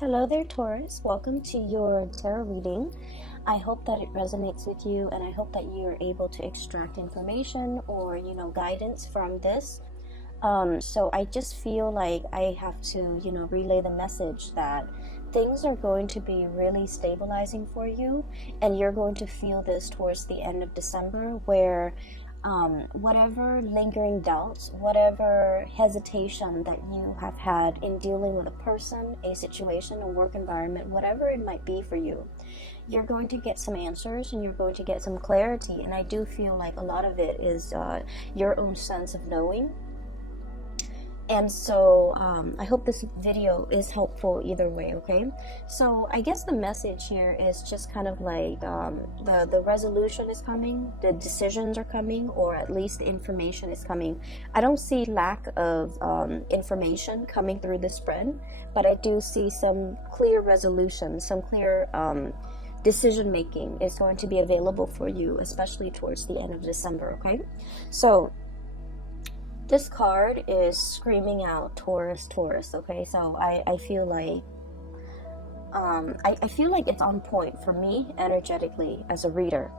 Hello there, Taurus. Welcome to your tarot reading. I hope that it resonates with you, and I hope that you are able to extract information or, guidance from this. So I just feel like I have to, relay the message that things are going to be really stabilizing for you, and you're going to feel this towards the end of December, where whatever lingering doubts, whatever hesitation that you have had in dealing with a person, a situation, a work environment, whatever it might be for you, you're going to get some answers and you're going to get some clarity. And I do feel like a lot of it is your own sense of knowing. And so I hope this video is helpful either way, okay? So I guess the message here is just kind of like the resolution is coming, the decisions are coming, or at least the information is coming. I don't see lack of information coming through the spread, but I do see some clear resolution, some clear decision making is going to be available for you, especially towards the end of December, okay? So this card is screaming out Taurus, Taurus, okay? So I feel like I feel like it's on point for me energetically as a reader.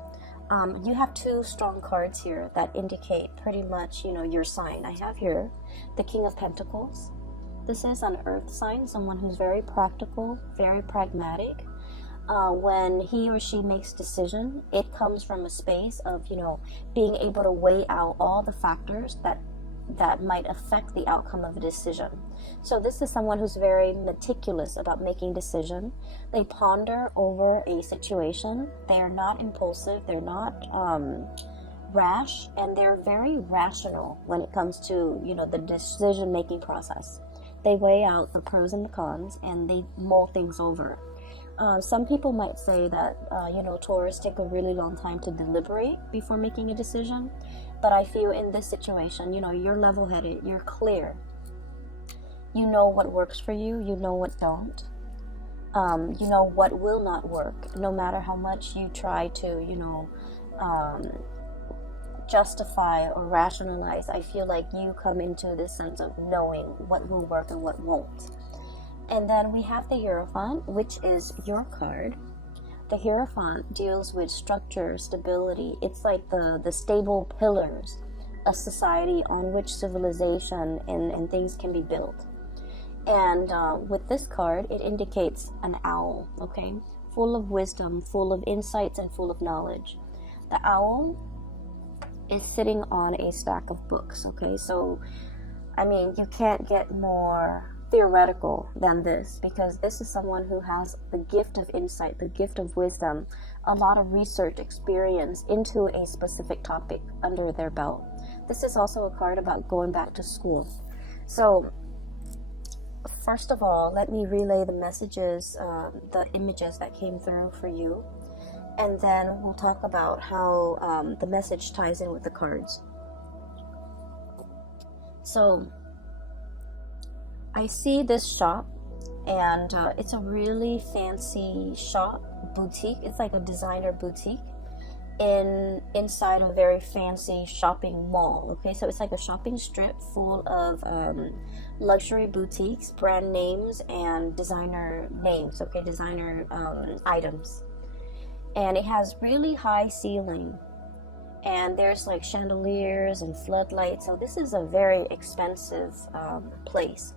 You have two strong cards here that indicate pretty much, your sign. I have here the King of Pentacles. This is an earth sign, someone who's very practical, very pragmatic. When he or she makes decision, it comes from a space of, being able to weigh out all the factors that might affect the outcome of a decision. So this is someone who's very meticulous about making decision. They ponder over a situation. They're not impulsive. They're not rash, and they're very rational when it comes to the decision making process. They weigh out the pros and the cons, and they mull things over. Some people might say that Taurus take a really long time to deliberate before making a decision. But I feel in this situation, you're level-headed, you're clear. You know what works for you, you know what don't. You know what will not work, no matter how much you try to, justify or rationalize. I feel like you come into this sense of knowing what will work and what won't. And then we have the Hierophant, which is your card. The Hierophant deals with structure, stability. It's like the stable pillars, a society on which civilization and things can be built. And with this card, it indicates an owl, okay? Full of wisdom, full of insights, and full of knowledge. The owl is sitting on a stack of books, okay? So, you can't get more theoretical than this, because this is someone who has the gift of insight, the gift of wisdom, a lot of research experience into a specific topic under their belt. This is also a card about going back to school. So first of all, let me relay the messages, the images that came through for you, and then we'll talk about how the message ties in with the cards. So I see this shop, and it's a really fancy shop, boutique. It's like a designer boutique inside a very fancy shopping mall, okay? So it's like a shopping strip full of luxury boutiques, brand names, and designer names, okay? Designer items. And it has really high ceiling, and there's like chandeliers and floodlights. So this is a very expensive place.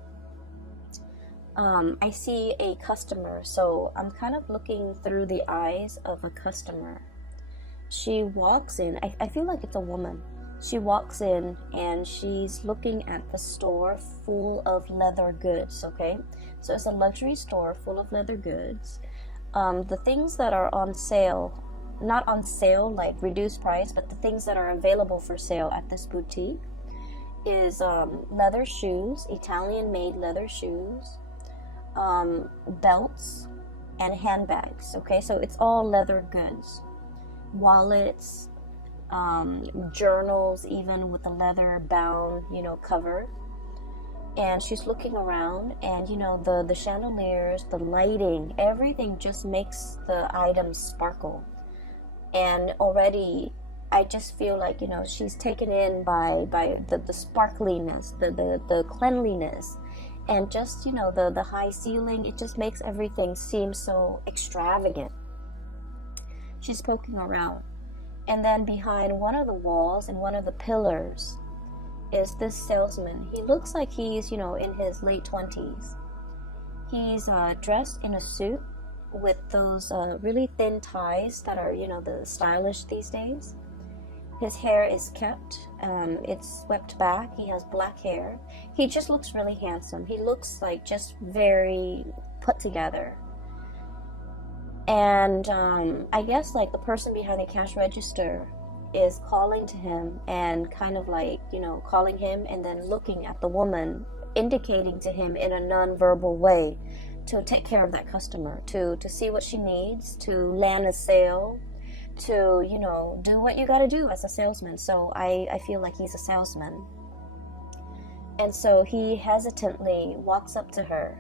I see a customer, so I'm kind of looking through the eyes of a customer. She walks in, I feel like it's a woman. She walks in and she's looking at the store full of leather goods, okay? So it's a luxury store full of leather goods. The things that are on sale, not on sale like reduced price, but the things that are available for sale at this boutique is leather shoes, Italian-made leather shoes, belts, and handbags, okay? So it's all leather goods. Wallets, journals, even with the leather bound, cover. And she's looking around, and the chandeliers, the lighting, everything just makes the items sparkle. And already I just feel like she's taken in by the sparkliness, the cleanliness, And just, you know, the high ceiling, it just makes everything seem so extravagant. She's poking around. And then behind one of the walls and one of the pillars is this salesman. He looks like he's, you know, in his late 20s. He's dressed in a suit with those really thin ties that are, you know, the stylish these days. His hair is kept, it's swept back. He has black hair. He just looks really handsome. He looks like just very put together. And I guess like the person behind the cash register is calling to him and kind of like, you know, calling him and then looking at the woman, indicating to him in a non-verbal way to take care of that customer, to see what she needs, to land a sale, to, you know, do what you got to do as a salesman. So I feel like he's a salesman. And so he hesitantly walks up to her,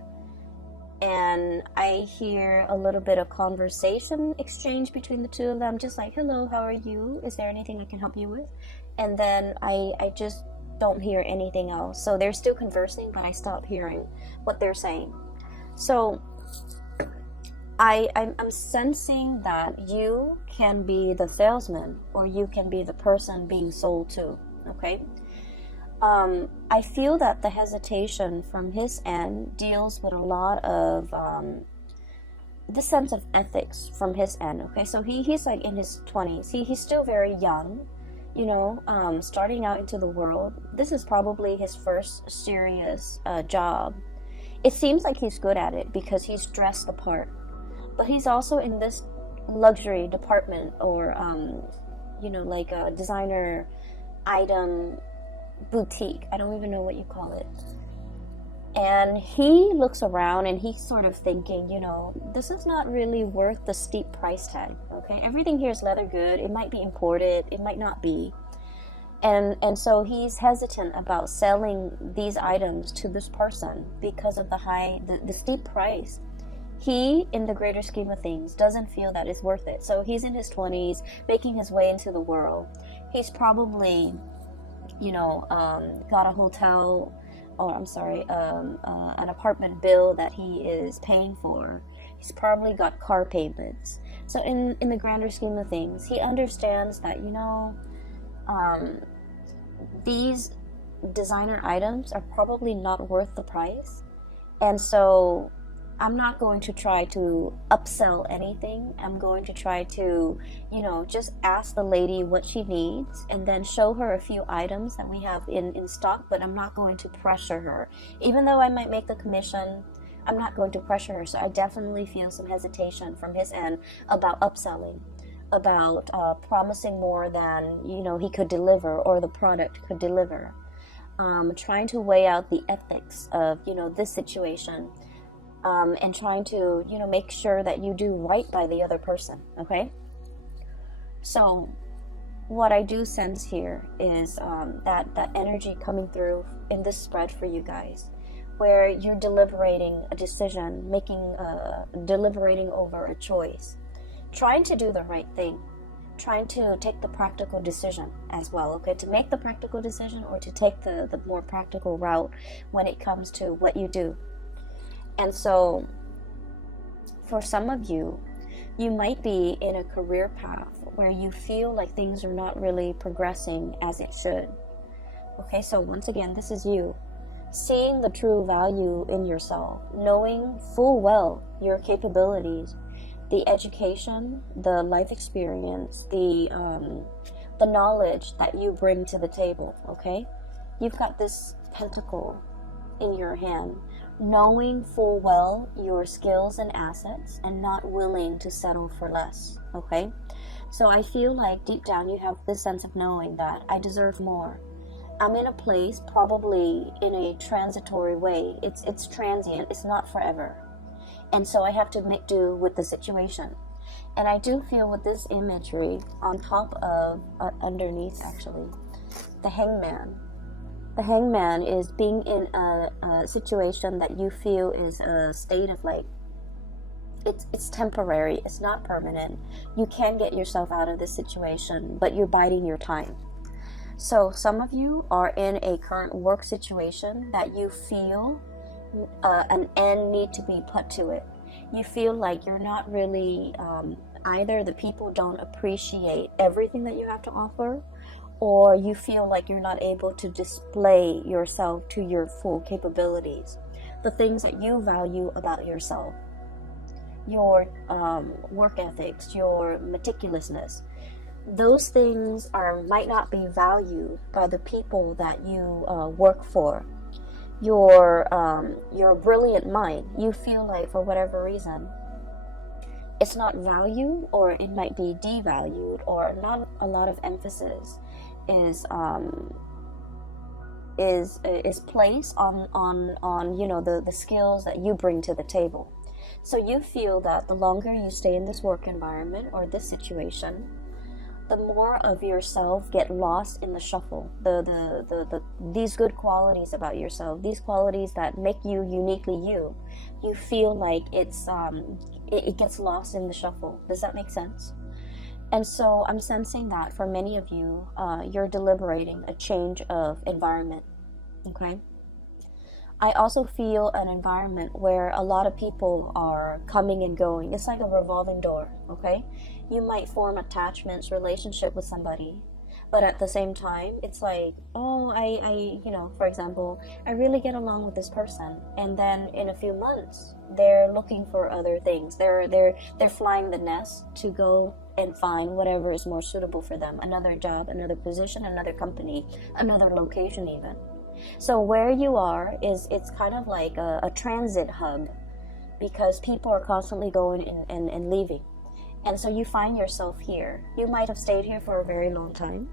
and I hear a little bit of conversation exchange between the two of them, just like, hello, how are you? Is there anything I can help you with? And then I just don't hear anything else. So they're still conversing, but I stop hearing what they're saying. So I'm sensing that you can be the salesman, or you can be the person being sold to, okay? I feel that the hesitation from his end deals with a lot of the sense of ethics from his end, okay? So he's like in his 20s. He's still very young, you know, starting out into the world. This is probably his first serious job. It seems like he's good at it because he's dressed the part. But he's also in this luxury department, or, you know, like a designer item boutique. I don't even know what you call it. And he looks around and he's sort of thinking, you know, this is not really worth the steep price tag, okay? Everything here is leather good. It might be imported. It might not be. And so he's hesitant about selling these items to this person because of the steep price. He, in the greater scheme of things, doesn't feel that it's worth it. So he's in his 20s, making his way into the world. He's probably, you know, got a hotel, or I'm sorry, an apartment bill that he is paying for. He's probably got car payments. So in the grander scheme of things, he understands that, you know, these designer items are probably not worth the price. And so I'm not going to try to upsell anything. I'm going to try to, you know, just ask the lady what she needs and then show her a few items that we have in stock, but I'm not going to pressure her. Even though I might make the commission, I'm not going to pressure her. So I definitely feel some hesitation from his end about upselling, about promising more than, you know, he could deliver or the product could deliver. Trying to weigh out the ethics of, you know, this situation. And trying to, you know, make sure that you do right by the other person, okay? So what I do sense here is that energy coming through in this spread for you guys, where you're deliberating a decision, deliberating over a choice, trying to do the right thing, trying to take the practical decision as well, okay? To make the practical decision, or to take the more practical route when it comes to what you do. And so for some of you, you might be in a career path where you feel like things are not really progressing as it should. Okay, so once again, this is you seeing the true value in yourself, knowing full well your capabilities, the education, the life experience, the knowledge that you bring to the table, okay? You've got this pentacle in your hand, knowing full well your skills and assets and not willing to settle for less, okay? So I feel like deep down you have this sense of knowing that I deserve more. I'm in a place, probably in a transitory way. It's transient, it's not forever. And so I have to make do with the situation. And I do feel with this imagery on top of, underneath actually, the hangman. The hangman is being in a situation that you feel is a state of like, it's temporary, it's not permanent. You can get yourself out of this situation, but you're biding your time. So some of you are in a current work situation that you feel an end need to be put to it. You feel like you're not really, either the people don't appreciate everything that you have to offer, or you feel like you're not able to display yourself to your full capabilities. The things that you value about yourself, your work ethics, your meticulousness, those things might not be valued by the people that you work for. Your brilliant mind, you feel like for whatever reason it's not valued, or it might be devalued, or not a lot of emphasis is placed on the skills that you bring to the table. So you feel that the longer you stay in this work environment or this situation, the more of yourself get lost in the shuffle. These good qualities about yourself, these qualities that make you uniquely you, you feel like it gets lost in the shuffle. Does that make sense? And so I'm sensing that for many of you, you're deliberating a change of environment. Okay. I also feel an environment where a lot of people are coming and going. It's like a revolving door, okay? You might form attachments, relationship with somebody, but at the same time, it's like, oh, for example, I really get along with this person, and then in a few months, they're looking for other things. They're flying the nest to go and find whatever is more suitable for them. Another job, another position, another company, another location even. So where you are it's kind of like a transit hub, because people are constantly going and leaving. And so you find yourself here. You might have stayed here for a very long time.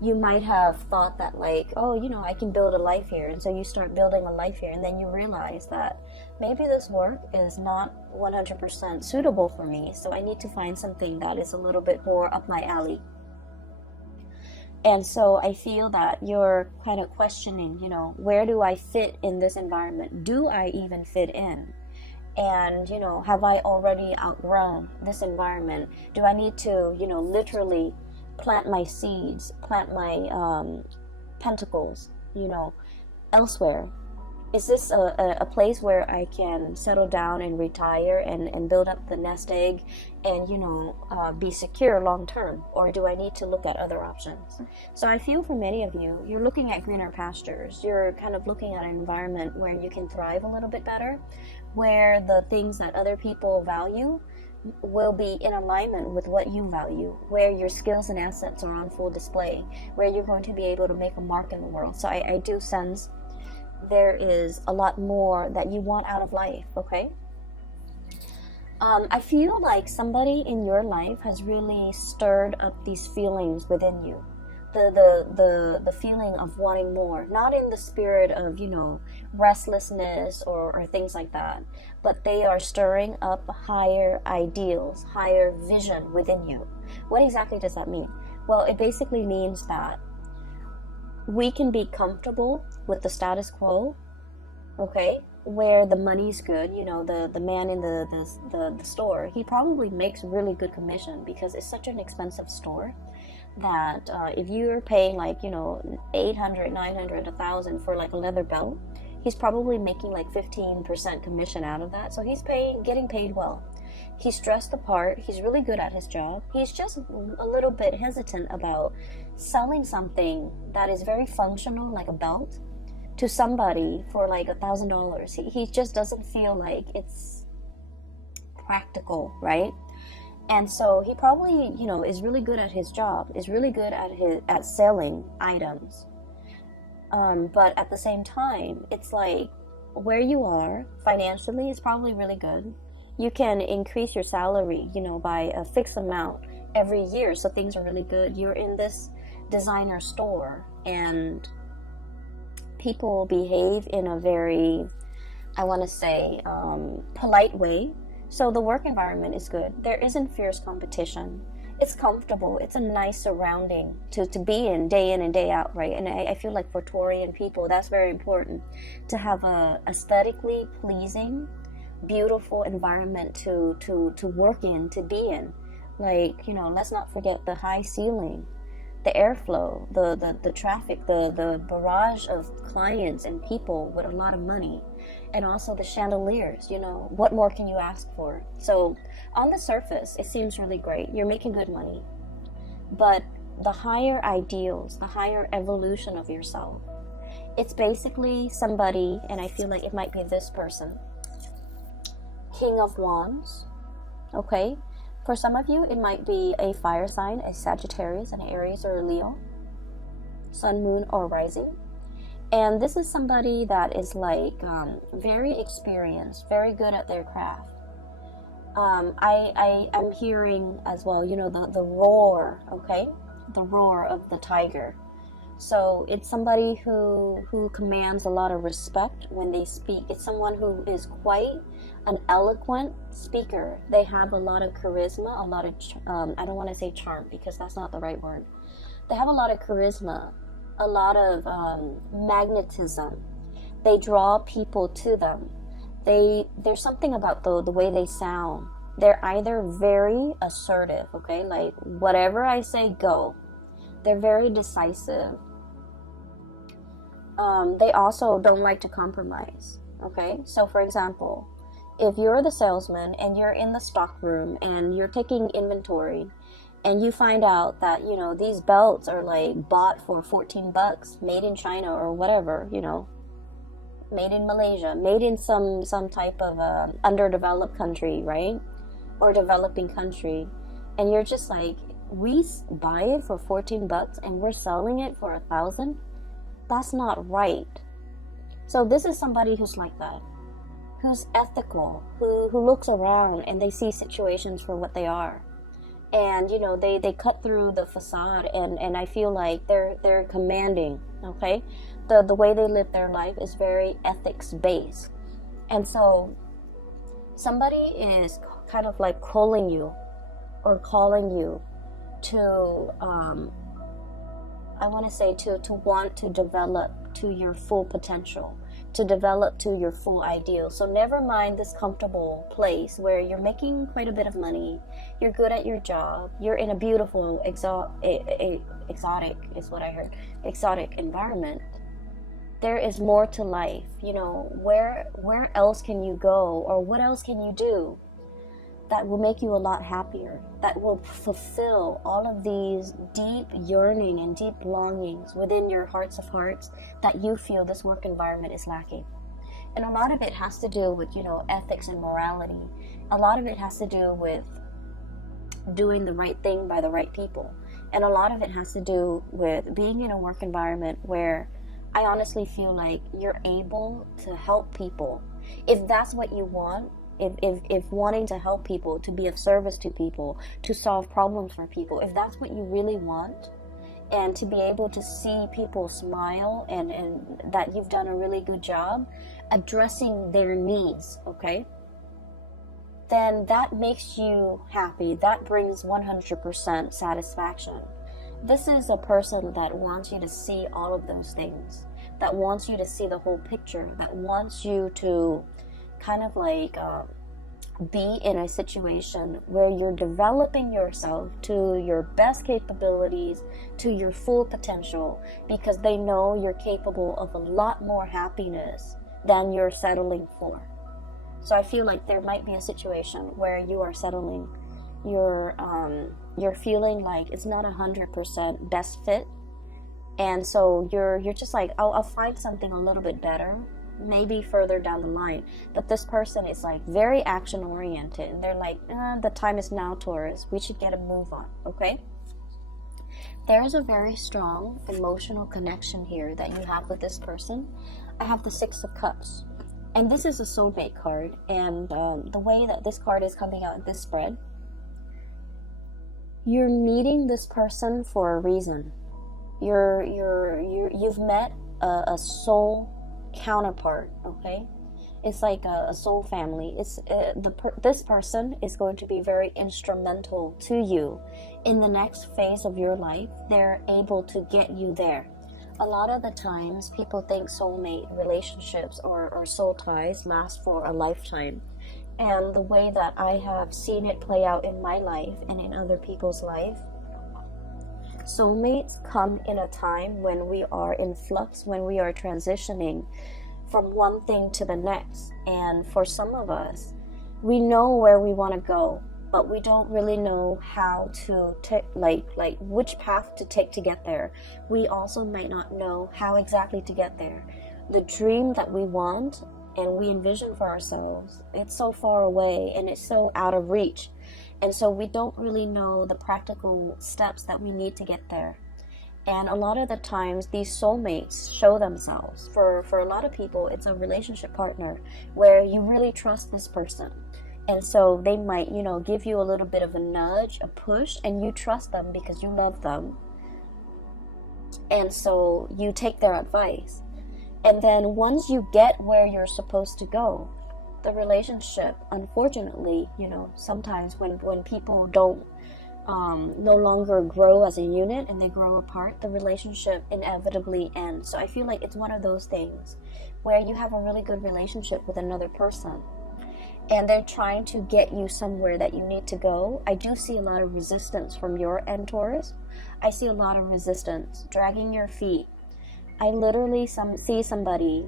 You might have thought that like, oh, I can build a life here. And so you start building a life here, and then you realize that maybe this work is not 100% suitable for me. So I need to find something that is a little bit more up my alley. And so I feel that you're kind of questioning, where do I fit in this environment? Do I even fit in? And, have I already outgrown this environment? Do I need to, literally plant my seeds, plant my pentacles, elsewhere? Is this a place where I can settle down and retire and build up the nest egg and, be secure long term? Or do I need to look at other options? So I feel for many of you, you're looking at greener pastures. You're kind of looking at an environment where you can thrive a little bit better, where the things that other people value will be in alignment with what you value, where your skills and assets are on full display, where you're going to be able to make a mark in the world. So I do sense there is a lot more that you want out of life, okay? I feel like somebody in your life has really stirred up these feelings within you. The feeling of wanting more, not in the spirit of, restlessness or things like that, but they are stirring up higher ideals, higher vision within you. What exactly does that mean? Well, it basically means that we can be comfortable with the status quo, okay, where the money's good. The man in the store, he probably makes really good commission because it's such an expensive store that if you're paying like 800, 900, 1,000 for like a leather belt, he's probably making like 15% commission out of that. So he's getting paid well. He's dressed the part. He's really good at his job. He's just a little bit hesitant about selling something that is very functional, like a belt, to somebody for like $1,000. He just doesn't feel like it's practical, right? And so he probably, is really good at his job, is really good at selling items. But at the same time, it's like where you are financially is probably really good. You can increase your salary, by a fixed amount every year. So things are really good. You're in this designer store and people behave in a very, I want to say, polite way. So the work environment is good. There isn't fierce competition. It's comfortable. It's a nice surrounding to be in and day out, right? And I feel like for Taurian people, that's very important, to have a aesthetically pleasing, beautiful environment to work in, to be in. Like, let's not forget the high ceiling, the airflow, the traffic, the barrage of clients and people with a lot of money. And also the chandeliers, you know, what more can you ask for? So on the surface, it seems really great. You're making good money. But the higher ideals, the higher evolution of yourself, it's basically somebody, and I feel like it might be this person. King of Wands, okay? For some of you, it might be a fire sign, a Sagittarius, an Aries, or a Leo, sun, moon, or rising. And this is somebody that is like very experienced, very good at their craft. I'm hearing as well, you know, the roar, okay? The roar of the tiger. So it's somebody who commands a lot of respect when they speak. It's someone who is quite an eloquent speaker. They have a lot of charisma, a lot of, I don't want to say charm because that's not the right word. They have a lot of charisma, a lot of magnetism. They draw people to them. There's something about the way they sound. They're either very assertive, okay, like whatever I say, go. They're very decisive. They also don't like to compromise, okay? So for example, if you're the salesman and you're in the stock room and you're taking inventory and you find out that, you know, these belts are like bought for 14 bucks, made in China or whatever, you know, made in Malaysia, made in some type of underdeveloped country, right? Or developing country. And you're just like, we buy it for 14 bucks and we're selling it for 1,000? That's not right. So this is somebody who's like that, who's ethical, who looks around and they see situations for what they are. And, you know, they cut through the facade and I feel like they're commanding, okay? The way they live their life is very ethics based. And so somebody is kind of like calling you to I want to say to want to develop to your full potential, to develop to your full ideal. So never mind this comfortable place where you're making quite a bit of money, you're good at your job, you're in a beautiful exotic is what I heard, exotic environment. There is more to life, you know. Where else can you go, or what else can you do that will make you a lot happier, that will fulfill all of these deep yearning and deep longings within your hearts of hearts that you feel this work environment is lacking? And a lot of it has to do with, you know, ethics and morality. A lot of it has to do with doing the right thing by the right people. And a lot of it has to do with being in a work environment where I honestly feel like you're able to help people. If that's what you want, if wanting to help people, to be of service to people, to solve problems for people, if that's what you really want, and to be able to see people smile and that you've done a really good job addressing their needs, okay, then that makes you happy. That brings 100% satisfaction. This is a person that wants you to see all of those things, that wants you to see the whole picture, that wants you to kind of like be in a situation where you're developing yourself to your best capabilities, to your full potential, because they know you're capable of a lot more happiness than you're settling for. So I feel like there might be a situation where you are settling, you're feeling like it's not 100% best fit, and so you're just like, I'll find something a little bit better, maybe further down the line. But this person is like very action oriented, and they're like, the time is now, Taurus, we should get a move on, okay? There's a very strong emotional connection here that you have with this person. I have the Six of Cups, and this is a soulmate card, and the way that this card is coming out in this spread, you're meeting this person for a reason. You've met a soul counterpart, okay? It's like a soul family. It's this person is going to be very instrumental to you in the next phase of your life. They're able to get you there. A lot of the times people think soulmate relationships or soul ties last for a lifetime, and the way that I have seen it play out in my life and in other people's life, soulmates come in a time when we are in flux, when we are transitioning from one thing to the next. And for some of us, we know where we want to go, but we don't really know how to take, like which path to take to get there. We also might not know how exactly to get there. The dream that we want and we envision for ourselves, it's so far away and it's so out of reach. And so we don't really know the practical steps that we need to get there. And a lot of the times, these soulmates show themselves. For a lot of people, it's a relationship partner where you really trust this person. And so they might, give you a little bit of a nudge, a push, and you trust them because you love them. And so you take their advice. And then once you get where you're supposed to go, the relationship, unfortunately, sometimes when people don't no longer grow as a unit and they grow apart, the relationship inevitably ends. So I feel like it's one of those things where you have a really good relationship with another person and they're trying to get you somewhere that you need to go. I do see a lot of resistance from your end, Taurus. I see a lot of resistance, dragging your feet. I literally see somebody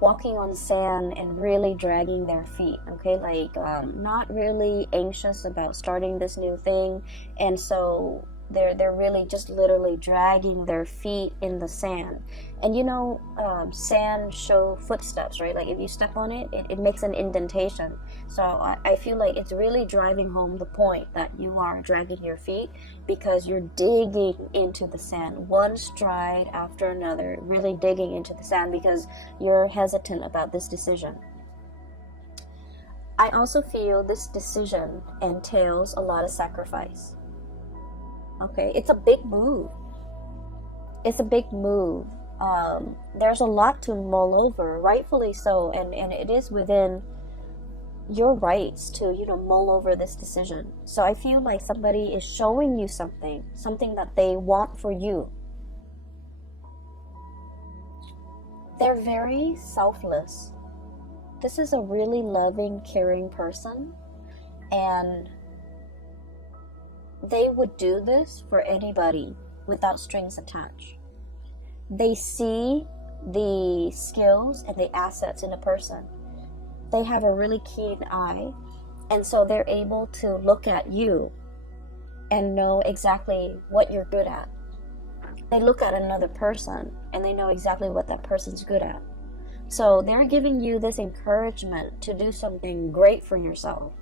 walking on sand and really dragging their feet, okay, not really anxious about starting this new thing, and so they're really just literally dragging their feet in the sand. And sand show footsteps, right? Like if you step on it, it makes an indentation. So I feel like it's really driving home the point that you are dragging your feet because you're digging into the sand, one stride after another, really digging into the sand because you're hesitant about this decision. I also feel this decision entails a lot of sacrifice. Okay, it's a big move. It's a big move. There's a lot to mull over, rightfully so, and it is within your rights to, mull over this decision. So I feel like somebody is showing you something that they want for you. They're very selfless. This is a really loving, caring person, and they would do this for anybody without strings attached. They see the skills and the assets in a person. They have a really keen eye, and so they're able to look at you and know exactly what you're good at. They look at another person and they know exactly what that person's good at. So they're giving you this encouragement to do something great for yourself.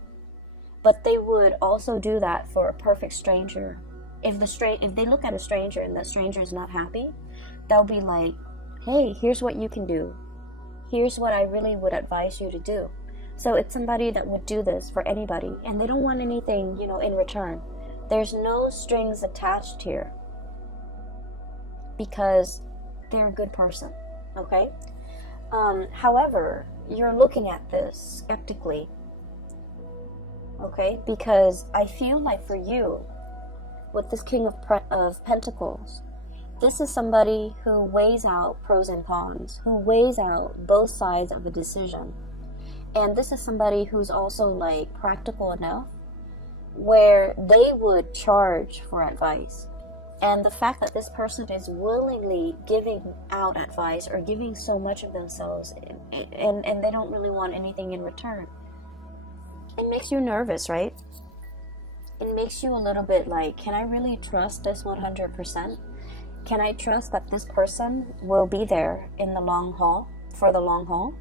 But they would also do that for a perfect stranger. If they look at a stranger and that stranger is not happy, they'll be like, hey, here's what you can do. Here's what I really would advise you to do. So it's somebody that would do this for anybody, and they don't want anything, in return. There's no strings attached here because they're a good person, okay? However, you're looking at this skeptically. Okay, because I feel like for you, with this King of Pentacles, this is somebody who weighs out pros and cons, who weighs out both sides of a decision. And this is somebody who's also practical enough where they would charge for advice. And the fact that this person is willingly giving out advice or giving so much of themselves and they don't really want anything in return, it makes you nervous, right? It makes you a little bit can I really trust this 100%? Can I trust that this person will be there in the long haul, for the long haul?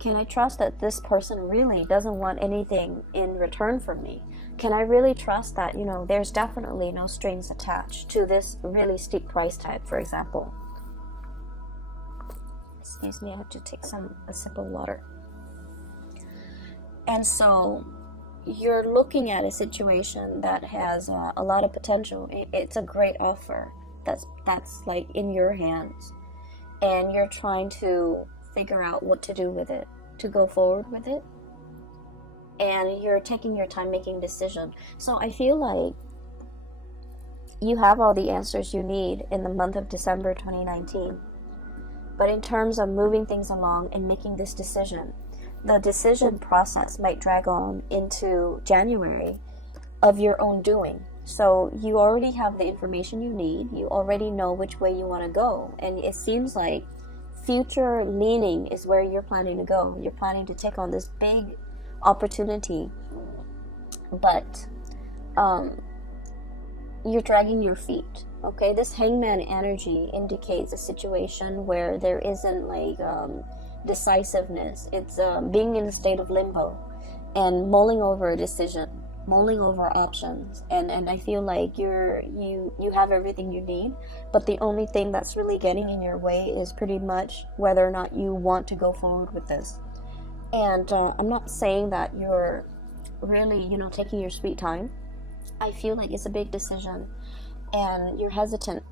Can I trust that this person really doesn't want anything in return from me? Can I really trust that, there's definitely no strings attached to this really steep price tag, for example? Excuse me, I have to take a sip of water. And so you're looking at a situation that has a lot of potential. It's a great offer that's in your hands, and you're trying to figure out what to do with it, to go forward with it, and you're taking your time making decision. So I feel like you have all the answers you need in the month of December 2019, but in terms of moving things along and making this decision, the decision process might drag on into January of your own doing. So you already have the information you need. You already know which way you want to go. And it seems like future leaning is where you're planning to go. You're planning to take on this big opportunity, but you're dragging your feet. Okay, this hangman energy indicates a situation where there isn't like decisiveness. It's being in a state of limbo and mulling over a decision, mulling over options, and I feel like you have everything you need, but the only thing that's really getting in your way is pretty much whether or not you want to go forward with this. And I'm not saying that you're really, taking your sweet time. I feel like it's a big decision and you're hesitant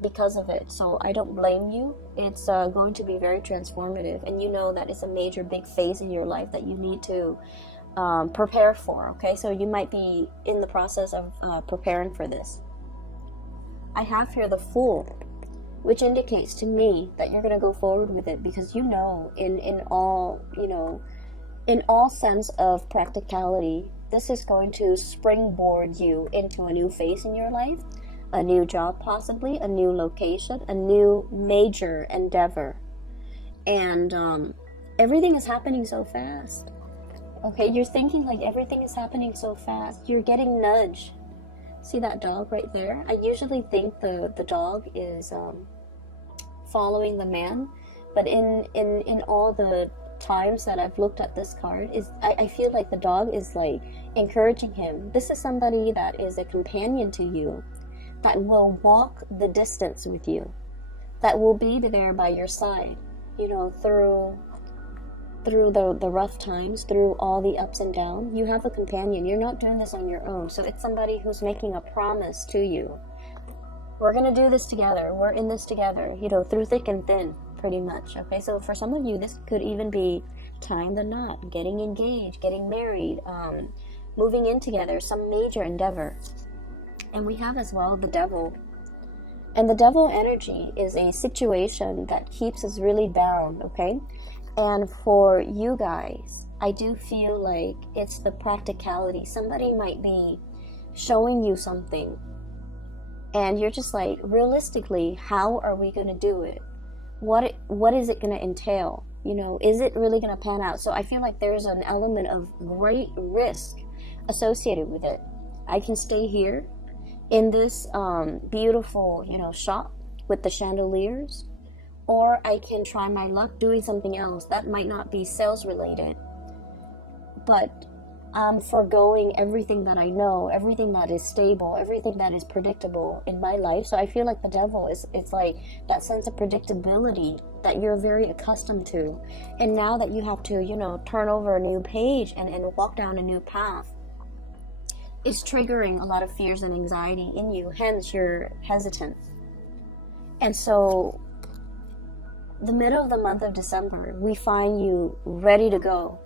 because of it. So I don't blame you. It's going to be very transformative, and you know that it's a major big phase in your life that you need to prepare for. Okay, so you might be in the process of preparing for this. I have here the Fool, which indicates to me that you're going to go forward with it because in all sense of practicality, this is going to springboard you into a new phase in your life, a new job possibly, a new location, a new major endeavor. And everything is happening so fast. Okay, you're thinking like everything is happening so fast. You're getting nudged. See that dog right there? I usually think the dog is following the man, but in all the times that I've looked at this card, I feel like the dog is like encouraging him. This is somebody that is a companion to you, that will walk the distance with you, that will be there by your side, through the rough times, through all the ups and downs. You have a companion. You're not doing this on your own. So it's somebody who's making a promise to you. We're going to do this together. We're in this together, through thick and thin, pretty much. Okay, so for some of you, this could even be tying the knot, getting engaged, getting married, moving in together, some major endeavor. And we have as well the Devil. And the Devil energy is a situation that keeps us really bound, okay? And for you guys, I do feel like it's the practicality. Somebody might be showing you something, and you're just like, realistically, how are we going to do it? What is it going to entail? Is it really going to pan out? So I feel like there's an element of great risk associated with it. I can stay here in this beautiful, shop with the chandeliers, or I can try my luck doing something else that might not be sales related, but I'm foregoing everything that I know, everything that is stable, everything that is predictable in my life. So I feel like the Devil it's like that sense of predictability that you're very accustomed to, and now that you have to turn over a new page and walk down a new path, it's triggering a lot of fears and anxiety in you, hence you're hesitant. And so the middle of the month of December, we find you ready to go,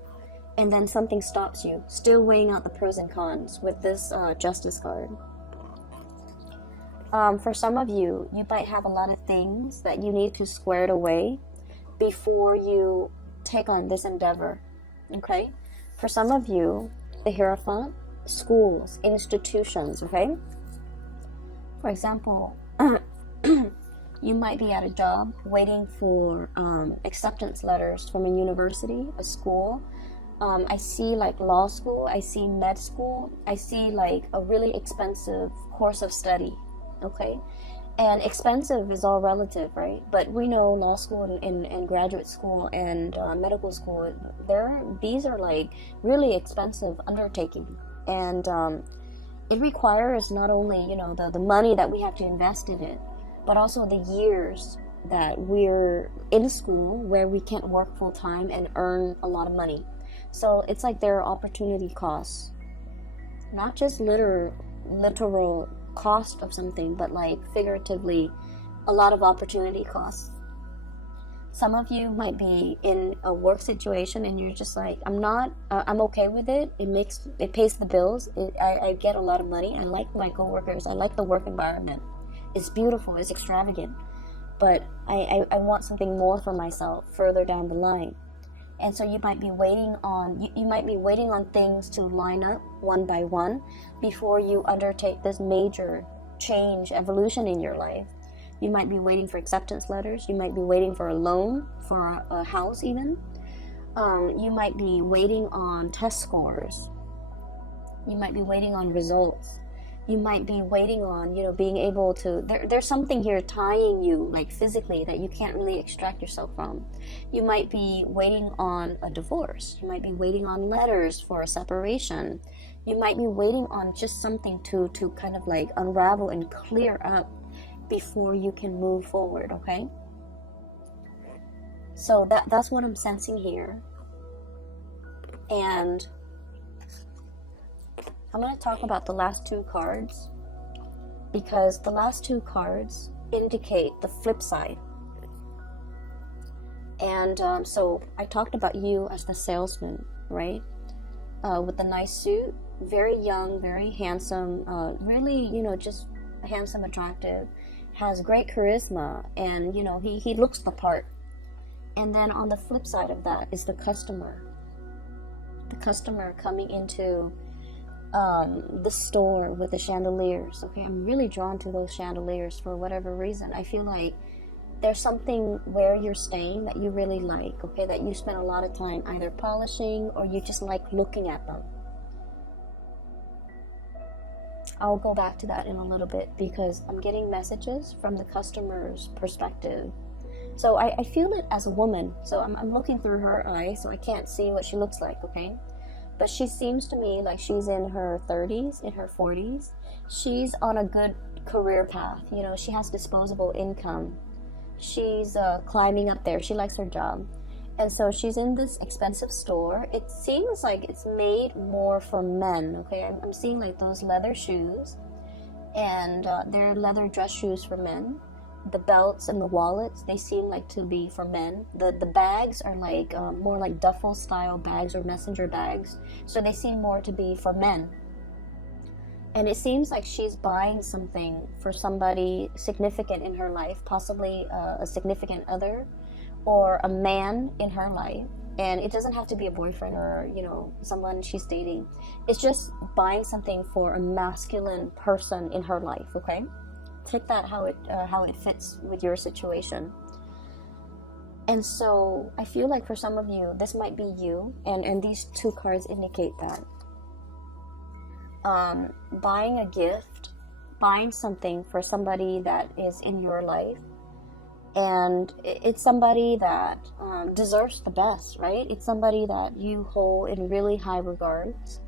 and then something stops you, still weighing out the pros and cons with this Justice card. For some of you, you might have a lot of things that you need to square it away before you take on this endeavor, okay? For some of you, the Hierophant, schools, institutions, okay? For example, you might be at a job waiting for acceptance letters from a university, a school. I see like law school, I see med school, I see like a really expensive course of study, okay? And expensive is all relative, right? But we know law school and graduate school and medical school, these are like really expensive undertaking. And it requires not only, the money that we have to invest in it, but also the years that we're in school where we can't work full time and earn a lot of money. So it's like there are opportunity costs, not just literal cost of something, but like figuratively a lot of opportunity costs. Some of you might be in a work situation and you're just like, I'm okay with it. It pays the bills. I get a lot of money. I like my coworkers. I like the work environment. It's beautiful. It's extravagant. But I want something more for myself further down the line. And so you might be waiting on things to line up one by one before you undertake this major change, evolution in your life. You might be waiting for acceptance letters. You might be waiting for a loan for a house even. You might be waiting on test scores. You might be waiting on results. You might be waiting on, being able to, there's something here tying you, like physically, that you can't really extract yourself from. You might be waiting on a divorce. You might be waiting on letters for a separation. You might be waiting on just something to kind of like unravel and clear up before you can move forward, okay? So that's what I'm sensing here. And I'm going to talk about the last two cards, because the last two cards indicate the flip side. And so I talked about you as the salesman, right? With the nice suit, very young, very handsome, really, just handsome, attractive, has great charisma, and, he looks the part. And then on the flip side of that is the customer. The customer coming into the store with the chandeliers. Okay, I'm really drawn to those chandeliers for whatever reason. I feel like there's something where you're staying that you really like, okay, that you spend a lot of time either polishing or you just like looking at them. I'll go back to that in a little bit, because I'm getting messages from the customer's perspective. So I feel it as a woman. So I'm looking through her eyes, so I can't see what she looks like, okay? But she seems to me like she's in her 30s, in her 40s. She's on a good career path. She has disposable income. She's climbing up there. She likes her job. And so she's in this expensive store. It seems like it's made more for men, okay? I'm seeing like those leather shoes, and they're leather dress shoes for men. The belts and the wallets, they seem like to be for men. The bags are like more like duffel style bags or messenger bags, so they seem more to be for men. And it seems like she's buying something for somebody significant in her life, possibly a significant other or a man in her life. And it doesn't have to be a boyfriend or someone she's dating. It's just buying something for a masculine person in her life, okay? Take that how it fits with your situation. And so I feel like for some of you, this might be you, and these two cards indicate that. Buying a gift, buying something for somebody that is in your life, and it's somebody that deserves the best, right? It's somebody that you hold in really high regards.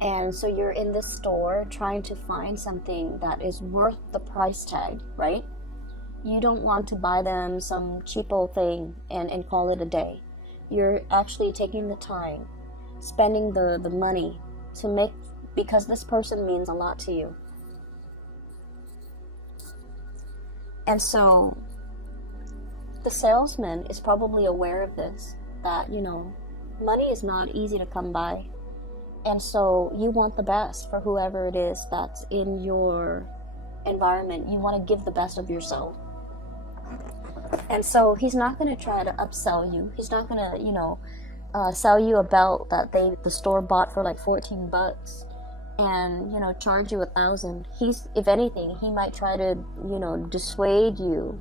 And so you're in this store trying to find something that is worth the price tag, right? You don't want to buy them some cheapo thing and call it a day. You're actually taking the time, spending the money to make, because this person means a lot to you. And so the salesman is probably aware of this, that, money is not easy to come by. And so you want the best for whoever it is that's in your environment. You want to give the best of yourself. And so he's not going to try to upsell you. He's not going to, sell you a belt that the store bought for like $14 and, charge you $1,000. If anything, he might try to, dissuade you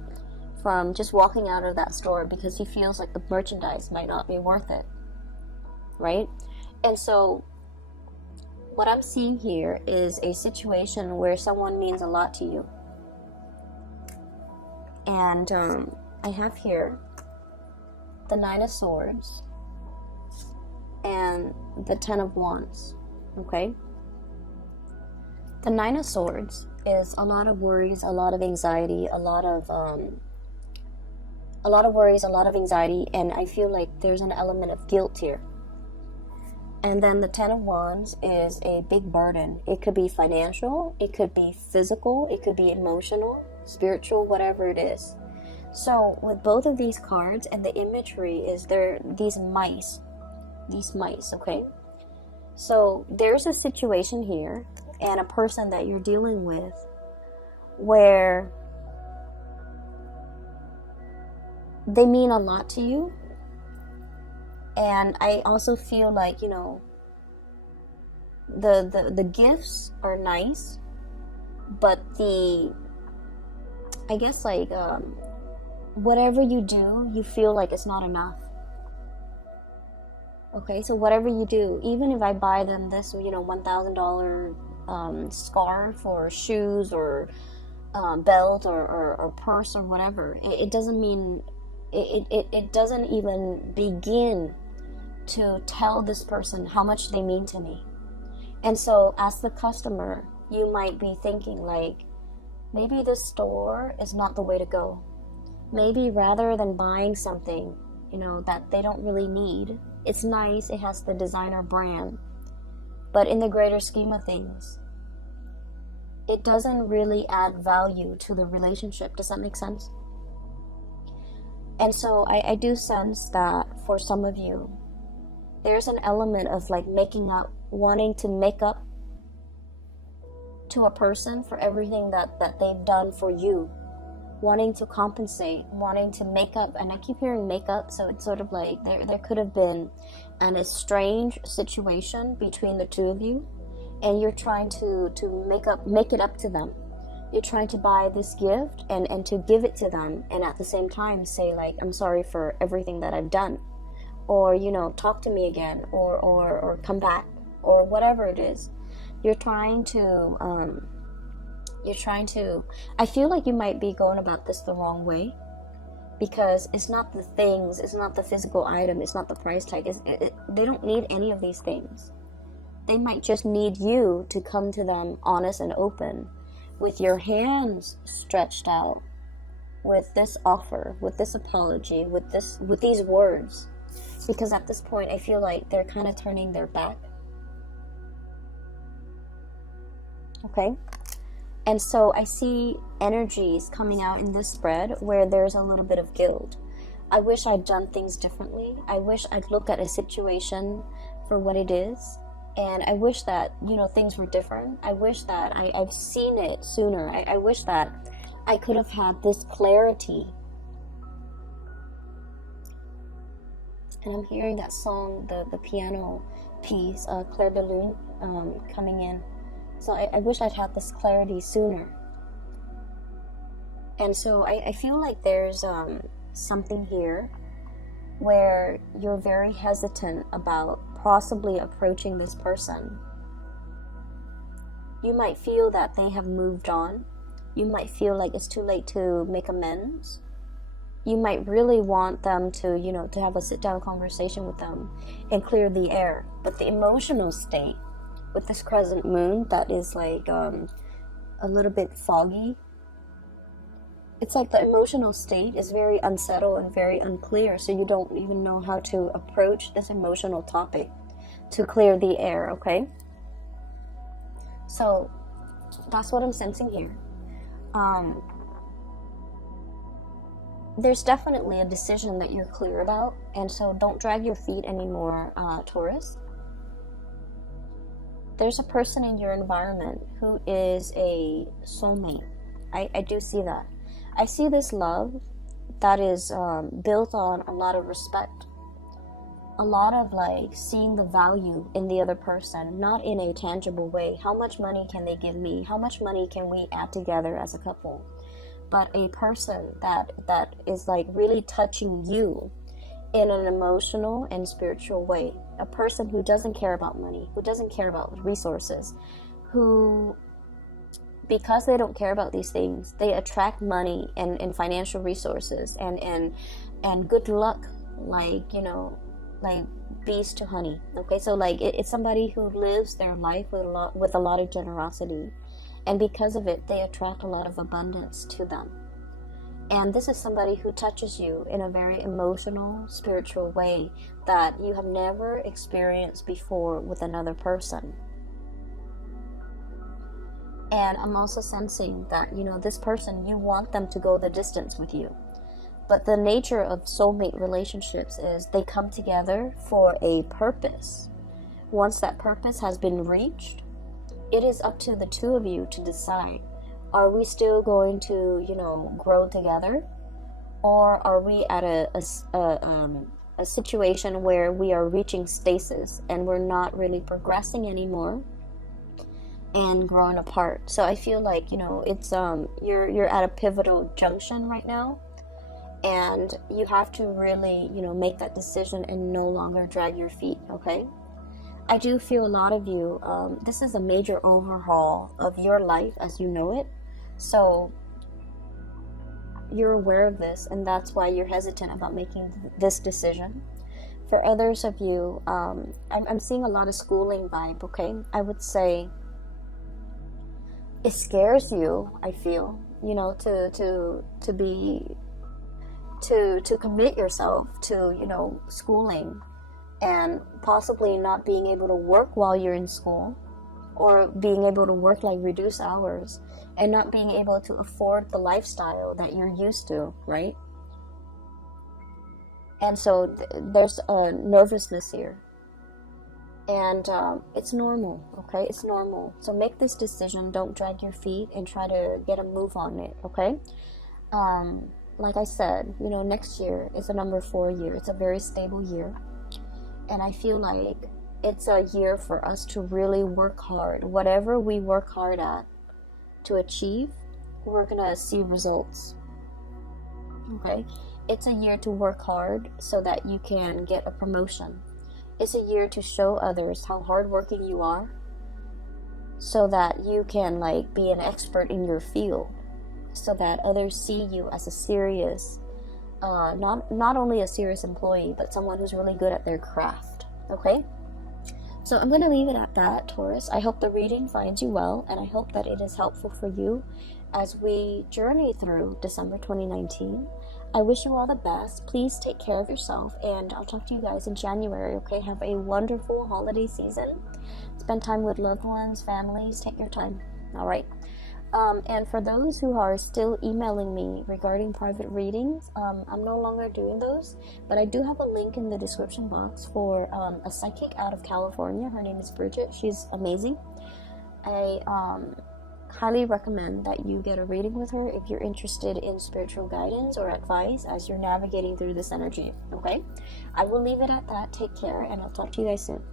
from just walking out of that store because he feels like the merchandise might not be worth it. Right? And so what I'm seeing here is a situation where someone means a lot to you. And I have here the 9 of Swords and the 10 of Wands, okay? The 9 of Swords is a lot of worries, a lot of anxiety, a lot of worries, a lot of anxiety, and I feel like there's an element of guilt here. And then the 10 of Wands is a big burden. It could be financial, it could be physical, it could be emotional, spiritual, whatever it is. So with both of these cards, and the imagery is these mice, okay? So there's a situation here and a person that you're dealing with where they mean a lot to you. And I also feel like, the gifts are nice, but the I guess like whatever you do, you feel like it's not enough. Okay, so whatever you do, even if I buy them this, $1,000 scarf or shoes or belt or purse or whatever, it doesn't mean, it doesn't even begin to tell this person how much they mean to me. And so as the customer, you might be thinking like, maybe this store is not the way to go. Maybe rather than buying something, that they don't really need, it's nice, it has the designer brand, but in the greater scheme of things, it doesn't really add value to the relationship. Does that make sense? And so I do sense that for some of you, there's an element of like making up, wanting to make up to a person for everything that they've done for you, wanting to compensate, wanting to make up. And I keep hearing make up, so it's sort of like there could have been an estranged situation between the two of you, and you're trying to make it up to them. You're trying to buy this gift and to give it to them, and at the same time say like, I'm sorry for everything that I've done, or talk to me again, or come back, or whatever it is. You're trying to I feel like you might be going about this the wrong way, because it's not the things, it's not the physical item, it's not the price tag, they don't need any of these things. They might just need you to come to them honest and open, with your hands stretched out, with this offer, with this apology, with these words. Because at this point, I feel like they're kind of turning their back. Okay? And so I see energies coming out in this spread where there's a little bit of guilt. I wish I'd done things differently. I wish I'd looked at a situation for what it is. And I wish that, things were different. I wish that I've seen it sooner. I wish that I could have had this clarity. And I'm hearing that song, the piano piece, Claire de Lune, coming in. So I wish I'd had this clarity sooner. And so I feel like there's something here where you're very hesitant about possibly approaching this person. You might feel that they have moved on. You might feel like it's too late to make amends. You might really want them to, to have a sit-down conversation with them and clear the air. But the emotional state with this crescent moon that is like a little bit foggy, it's like the emotional state is very unsettled and very unclear, so you don't even know how to approach this emotional topic to clear the air, okay? So that's what I'm sensing here. There's definitely a decision that you're clear about, and so don't drag your feet anymore, Taurus. There's a person in your environment who is a soulmate. I do see that. I see this love that is built on a lot of respect, a lot of like seeing the value in the other person, not in a tangible way. How much money can they give me? How much money can we add together as a couple? But a person that is like really touching you in an emotional and spiritual way. A person who doesn't care about money, who doesn't care about resources, who, because they don't care about these things, they attract money and financial resources and good luck, like, like bees to honey. Okay, so like it's somebody who lives their life with a lot of generosity, and because of it, they attract a lot of abundance to them. And this is somebody who touches you in a very emotional, spiritual way that you have never experienced before with another person. And I'm also sensing that, this person, you want them to go the distance with you. But the nature of soulmate relationships is they come together for a purpose. Once that purpose has been reached, it is up to the two of you to decide. Are we still going to, grow together? Or are we at a situation where we are reaching stasis and we're not really progressing anymore? and growing apart. So I feel like, you know, it's you're at a pivotal junction right now, and you have to really, you know, make that decision and no longer drag your feet. Okay, I do feel a lot of you, this is a major overhaul of your life as you know it. So you're aware of this, and that's why you're hesitant about making this decision. For others of you, I'm seeing a lot of schooling vibe. Okay, I would say it scares you, I feel, you know, to be to commit yourself to, you know, schooling, and possibly not being able to work while you're in school, or being able to work like reduced hours, and not being able to afford the lifestyle that you're used to, right? And so there's a nervousness here, and it's normal. Okay, it's normal. So make this decision, don't drag your feet, and try to get a move on it. Okay, like I said, you know, next year is a number 4 year. It's a very stable year, and I feel like it's a year for us to really work hard. Whatever we work hard at to achieve, we're gonna see results. Okay, it's a year to work hard so that you can get a promotion. It's a year to show others how hardworking you are, so that you can like be an expert in your field, so that others see you as a serious, not only a serious employee, but someone who's really good at their craft. Okay, so I'm going to leave it at that, Taurus. I hope the reading finds you well, and I hope that it is helpful for you as we journey through December 2019. I wish you all the best. Please take care of yourself, and I'll talk to you guys in January. Okay, have a wonderful holiday season. Spend time with loved ones, families. Take your time. All right. And for those who are still emailing me regarding private readings, I'm no longer doing those, but I do have a link in the description box for a psychic out of California. Her name is Bridget. She's amazing. I highly recommend that you get a reading with her if you're interested in spiritual guidance or advice as you're navigating through this energy. Okay, I will leave it at that. Take care, and I'll talk to you guys soon.